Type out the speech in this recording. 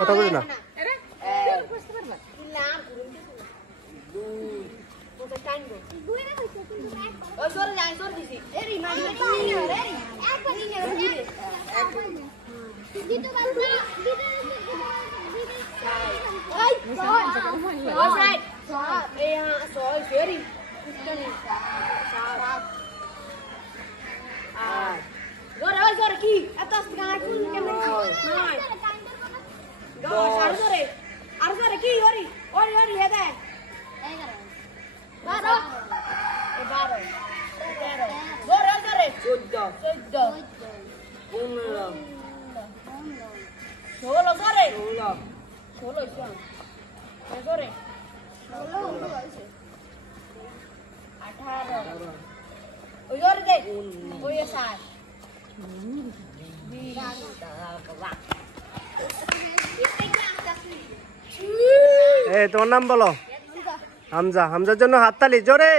কথা বলি না Zora aqui, atas ganhar pun kemen. Nai. Zora. Arzor aqui, ori. Ori heda. 12. 12. Zora. 14. 15. 16 Zora. 16 siang. Zora. 18. Oi Zora deh. Oh ya sah. তোমার নাম বলো হামজা হামজার জন্য হাততালি জোরে